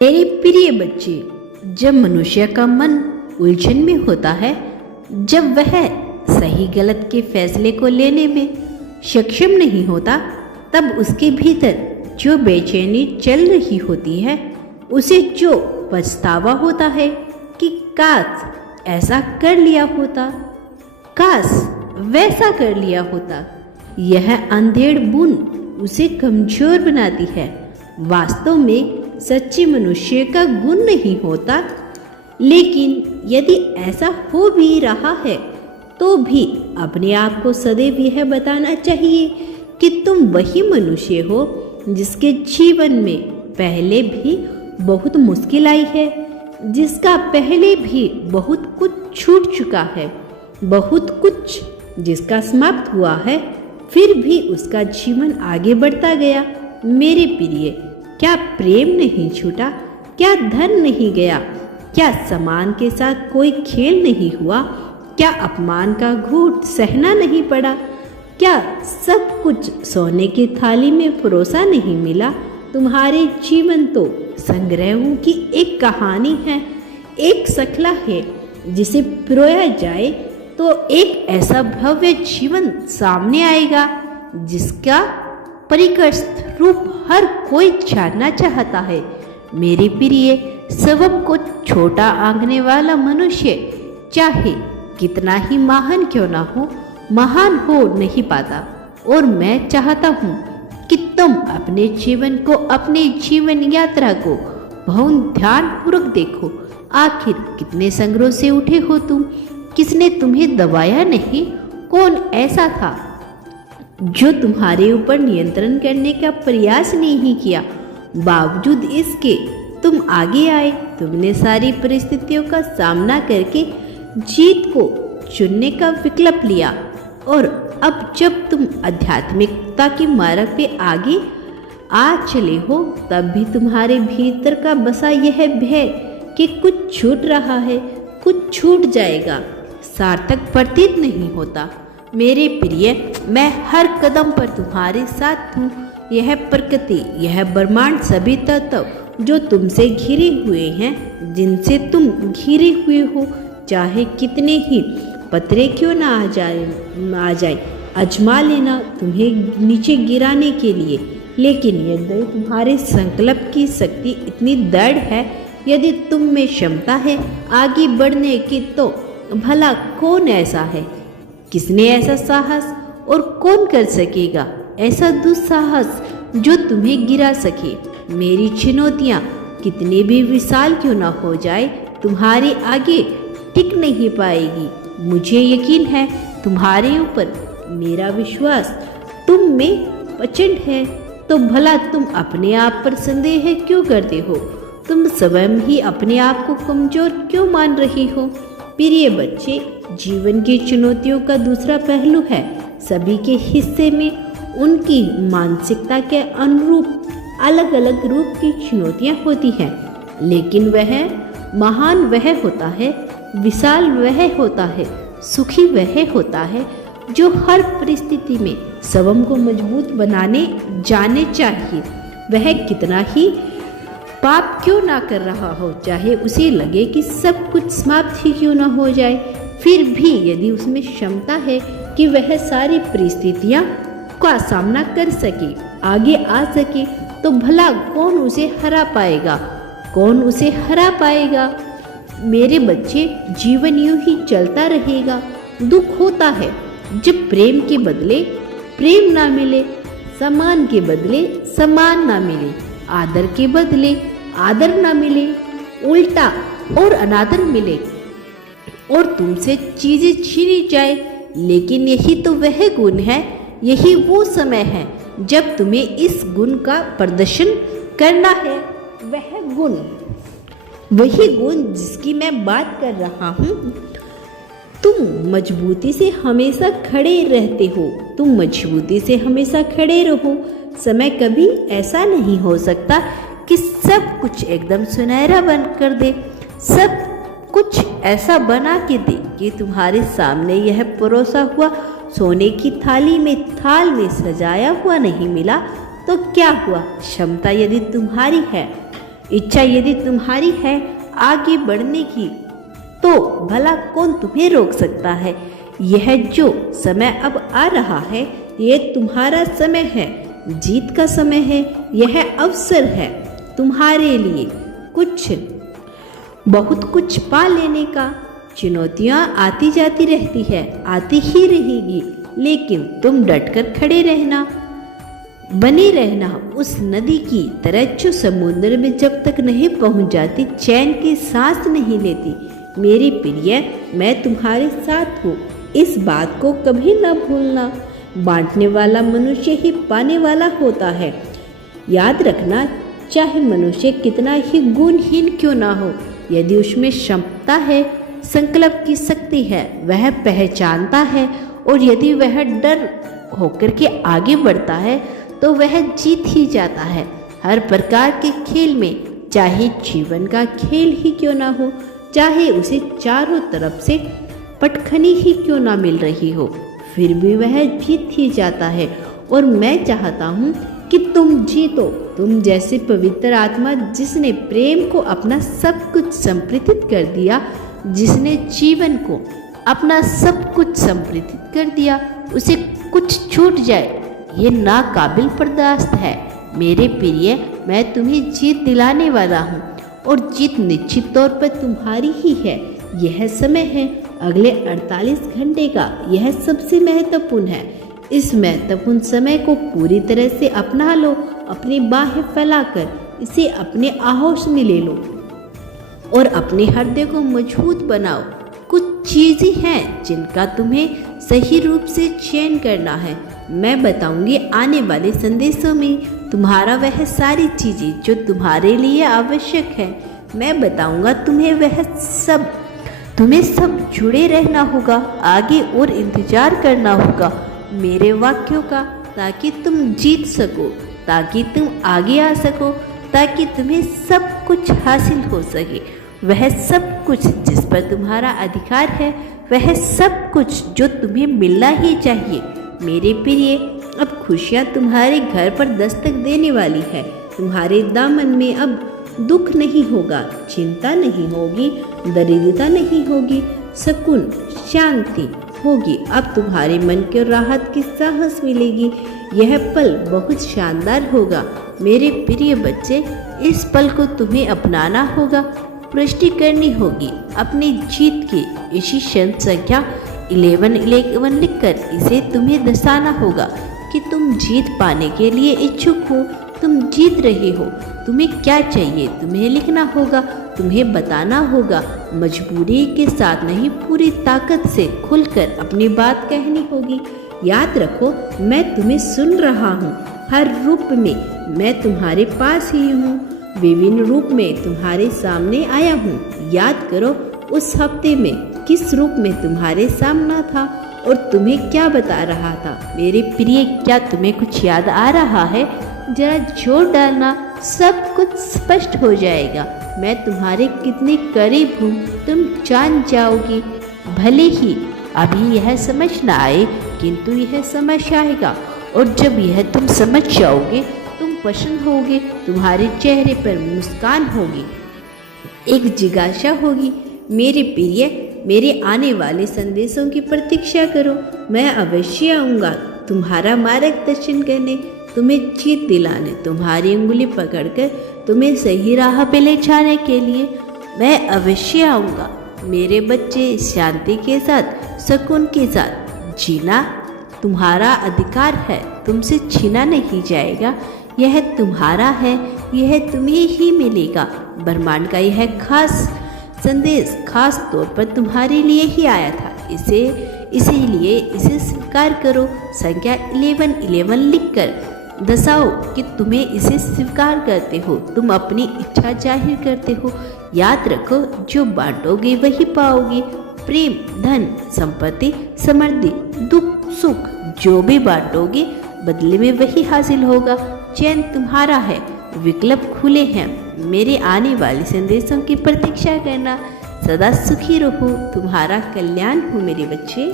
मेरे प्रिय बच्चे, जब मनुष्य का मन उलझन में होता है, जब वह सही गलत के फैसले को लेने में सक्षम नहीं होता, तब उसके भीतर जो बेचैनी चल रही होती है, उसे जो पछतावा होता है कि काश ऐसा कर लिया होता, काश वैसा कर लिया होता, यह अंधेड़ बूंद उसे कमजोर बनाती है। वास्तव में सच्चे मनुष्य का गुण नहीं होता, लेकिन यदि ऐसा हो भी रहा है तो भी अपने आप को सदैव यह बताना चाहिए कि तुम वही मनुष्य हो जिसके जीवन में पहले भी बहुत मुश्किल आई है, जिसका पहले भी बहुत कुछ छूट चुका है, बहुत कुछ जिसका समाप्त हुआ है, फिर भी उसका जीवन आगे बढ़ता गया। मेरे प्रिय, क्या प्रेम नहीं छूटा? क्या धन नहीं गया? क्या सम्मान के साथ कोई खेल नहीं हुआ? क्या अपमान का घूंट सहना नहीं पड़ा? क्या सब कुछ सोने की थाली में परोसा नहीं मिला? तुम्हारे जीवन तो संग्रहों की एक कहानी है, एक शखला है जिसे पिरोया जाए तो एक ऐसा भव्य जीवन सामने आएगा जिसका परिष्कृत रूप हर कोई जानना चाहता है। मेरे प्रिय, स्वयं को छोटा आंकने वाला मनुष्य चाहे कितना ही महान क्यों ना हो, महान हो नहीं पाता। और मैं चाहता हूँ कि तुम अपने जीवन को, अपने जीवन यात्रा को बहुत ध्यानपूर्वक देखो। आखिर कितने संग्रह से उठे हो तुम? किसने तुम्हें दबाया नहीं? कौन ऐसा था जो तुम्हारे ऊपर नियंत्रण करने का प्रयास नहीं किया? बावजूद इसके तुम आगे आए। तुमने सारी परिस्थितियों का सामना करके जीत को चुनने का विकल्प लिया, और अब जब तुम आध्यात्मिकता के मार्ग पे आगे आ चले हो, तब भी तुम्हारे भीतर का बसा यह भय कि कुछ छूट रहा है, कुछ छूट जाएगा, सार्थक प्रतीत नहीं होता। मेरे प्रिय, मैं हर कदम पर तुम्हारे साथ हूँ। यह प्रकृति, यह ब्रह्मांड, सभी तत्व जो तुमसे घिरे हुए हैं, जिनसे तुम घिरे हुए हो, चाहे कितने ही पत्थरे क्यों ना आ जाए, आजमा लेना तुम्हें नीचे गिराने के लिए। लेकिन यदि तुम्हारे संकल्प की शक्ति इतनी दृढ़ है, यदि तुम में क्षमता है आगे बढ़ने की, तो भला कौन ऐसा है? किसने ऐसा साहस, और कौन कर सकेगा ऐसा दुस्साहस जो तुम्हें गिरा सके? मेरी चुनौतियाँ कितने भी विशाल क्यों ना हो जाए, तुम्हारे आगे टिक नहीं पाएगी। मुझे यकीन है तुम्हारे ऊपर, मेरा विश्वास तुम में प्रचंड है। तो भला तुम अपने आप पर संदेह क्यों करते हो? तुम स्वयं ही अपने आप को कमजोर क्यों मान रही हो? प्रिय बच्चे, जीवन की चुनौतियों का दूसरा पहलू है, सभी के हिस्से में उनकी मानसिकता के अनुरूप अलग अलग रूप की चुनौतियाँ होती हैं, लेकिन वह महान वह होता है, विशाल वह होता है, सुखी वह होता है जो हर परिस्थिति में स्वयं को मजबूत बनाने जाने चाहिए। वह कितना ही पाप क्यों ना कर रहा हो, चाहे उसे लगे कि सब कुछ समाप्त ही क्यों ना हो जाए, फिर भी यदि उसमें क्षमता है कि वह सारी परिस्थितियां का सामना कर सके, आगे आ सके, तो भला कौन उसे हरा पाएगा? कौन उसे हरा पाएगा? मेरे बच्चे, जीवन यूं ही चलता रहेगा। दुख होता है जब प्रेम के बदले प्रेम ना मिले, सम्मान के बदले सम्मान ना मिले, आदर के बदले आदर ना मिले, उल्टा और अनादर मिले, और तुमसे चीजें छीनी जाए। लेकिन यही तो वह गुण है, यही वो समय है जब तुम्हें इस गुण का प्रदर्शन करना है। वही गुण जिसकी मैं बात कर रहा हूँ। तुम मजबूती से हमेशा खड़े रहते हो, तुम मजबूती से हमेशा खड़े रहो। समय कभी ऐसा नहीं हो सकता कि सब कुछ एकदम सुनहरा बन कर दे, सब कुछ ऐसा बना के दे कि तुम्हारे सामने यह परोसा हुआ सोने की थाली में थाल में सजाया हुआ नहीं मिला। तो क्या हुआ? क्षमता यदि तुम्हारी है, इच्छा यदि तुम्हारी है आगे बढ़ने की, तो भला कौन तुम्हें रोक सकता है। यह जो समय अब आ रहा है, यह तुम्हारा समय है, जीत का समय है। यह अवसर है तुम्हारे लिए बहुत कुछ पा लेने का। चुनौतियां आती जाती रहती है, आती ही रहेगी, लेकिन तुम डटकर खड़े रहना, बने रहना उस नदी की तरह जो समुद्र में जब तक नहीं पहुंच जाती चैन की सांस नहीं लेती। मेरी प्रिय, मैं तुम्हारे साथ हूँ, इस बात को कभी न भूलना। बांटने वाला मनुष्य ही पाने वाला होता है। याद रखना, चाहे मनुष्य कितना ही गुणहीन क्यों ना हो, यदि उसमें क्षमता है, संकल्प की शक्ति है, वह पहचानता है, और यदि वह डर होकर के आगे बढ़ता है तो वह जीत ही जाता है। हर प्रकार के खेल में, चाहे जीवन का खेल ही क्यों ना हो, चाहे उसे चारों तरफ से पटखनी ही क्यों ना मिल रही हो, फिर भी वह जीत ही जाता है। और मैं चाहता हूँ कि तुम जीतो। तुम जैसी पवित्र आत्मा जिसने प्रेम को अपना सब कुछ समर्पित कर दिया, जिसने जीवन को अपना सब कुछ समर्पित कर दिया, उसे कुछ छूट जाए ये नाकाबिल बर्दाश्त है। मेरे प्रिय, मैं तुम्हें जीत दिलाने वाला हूँ, और जीत निश्चित तौर पर तुम्हारी ही है। यह समय है अगले 48 घंटे का, यह सबसे महत्वपूर्ण है। इस महत्वपूर्ण समय को पूरी तरह से अपना लो, अपनी बाहें फैलाकर इसे अपने आहोश में ले लो और अपने हृदय को मजबूत बनाओ। कुछ चीज़ें हैं जिनका तुम्हें सही रूप से चयन करना है। मैं बताऊंगी आने वाले संदेशों में तुम्हारा वह सारी चीज़ें जो तुम्हारे लिए आवश्यक है। मैं बताऊंगा तुम्हें सब जुड़े रहना होगा, आगे और इंतजार करना होगा मेरे वाक्यों का, ताकि तुम जीत सको, ताकि तुम आगे आ सको, ताकि तुम्हें सब कुछ हासिल हो सके। वह सब कुछ जिस पर तुम्हारा अधिकार है, वह सब कुछ जो तुम्हें मिलना ही चाहिए। मेरे प्रिय, अब खुशियाँ तुम्हारे घर पर दस्तक देने वाली है। तुम्हारे दामन में अब दुख नहीं होगा, चिंता नहीं होगी, दरिद्रता नहीं होगी, सुकून शांति होगी। अब तुम्हारे मन को राहत की साहस मिलेगी। यह पल बहुत शानदार होगा मेरे प्रिय बच्चे। इस पल को तुम्हें अपनाना होगा, पुष्टि करनी होगी। अपनी जीत की इसी क्षण संख्या 1111 लिखकर इसे तुम्हें दर्शाना होगा कि तुम जीत पाने के लिए इच्छुक हो, तुम जीत रहे हो। तुम्हें क्या चाहिए तुम्हें लिखना होगा, तुम्हें बताना होगा। मजबूरी के साथ नहीं, पूरी ताकत से खुलकर अपनी बात कहनी होगी। याद रखो, मैं तुम्हें सुन रहा हूँ। हर रूप में मैं तुम्हारे पास ही हूँ, विभिन्न रूप में तुम्हारे सामने आया हूँ। याद करो, उस हफ्ते में किस रूप में तुम्हारे सामना था और तुम्हें क्या बता रहा था। मेरे प्रिय, क्या तुम्हें कुछ याद आ रहा है? जरा जोर डालना, सब कुछ स्पष्ट हो जाएगा। मैं तुम्हारे कितने करीब हूँ तुम जान जाओगी। भले ही अभी यह समझ ना आए, किंतु यह समझ आएगा, और जब यह तुम समझ जाओगे, तुम पसंद होगे, तुम्हारे चेहरे पर मुस्कान होगी, एक जिज्ञासा होगी। मेरे प्रिय, मेरे आने वाले संदेशों की प्रतीक्षा करो। मैं अवश्य आऊँगा तुम्हारा मार्गदर्शन करने, तुम्हें जीत दिलाने, तुम्हारी उंगली पकड़कर तुम्हें सही राह पे ले जाने के लिए मैं अवश्य आऊँगा। मेरे बच्चे, शांति के साथ, सुकून के साथ जीना तुम्हारा अधिकार है, तुमसे छीना नहीं जाएगा। यह तुम्हारा है, यह तुम्हें ही मिलेगा। ब्रह्मांड का यह खास संदेश खास तौर पर तुम्हारे लिए ही आया था। इसीलिए इसे स्वीकार करो। संख्या 1111 लिखकर दर्शाओ कि तुम्हें इसे स्वीकार करते हो, तुम अपनी इच्छा जाहिर करते हो। याद रखो, जो बांटोगे वही पाओगे। प्रेम, धन, संपत्ति, समृद्धि, दुख, सुख, जो भी बांटोगे बदले में वही हासिल होगा। चैन तुम्हारा है, विकल्प खुले हैं। मेरे आने वाले संदेशों की प्रतीक्षा करना। सदा सुखी रहो। तुम्हारा कल्याण हो मेरे बच्चे।